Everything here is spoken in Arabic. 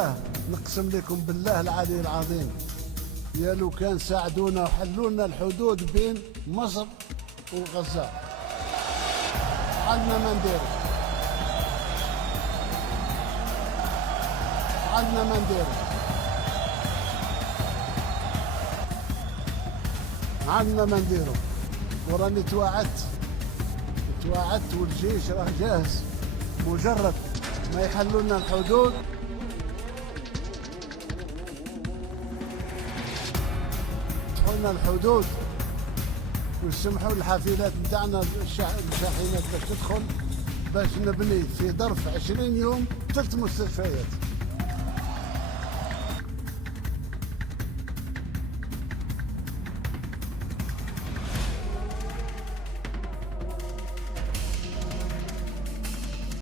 بالله، نقسم لكم بالله العلي العظيم، يا لو كان ساعدونا وحلوا لنا الحدود بين مصر وغزة، عندنا ما نديرو، عندنا ما نديرو، عندنا ما نديرو. وراني توعدت والجيش راه جاهز، مجرد ما يحلوا لنا الحدود يفتحوا الحدود ويسمحوا الحافلات نتاعنا الشاحنات باش تدخل، باش نبني في ظرف 20 يوم 3 مستشفيات.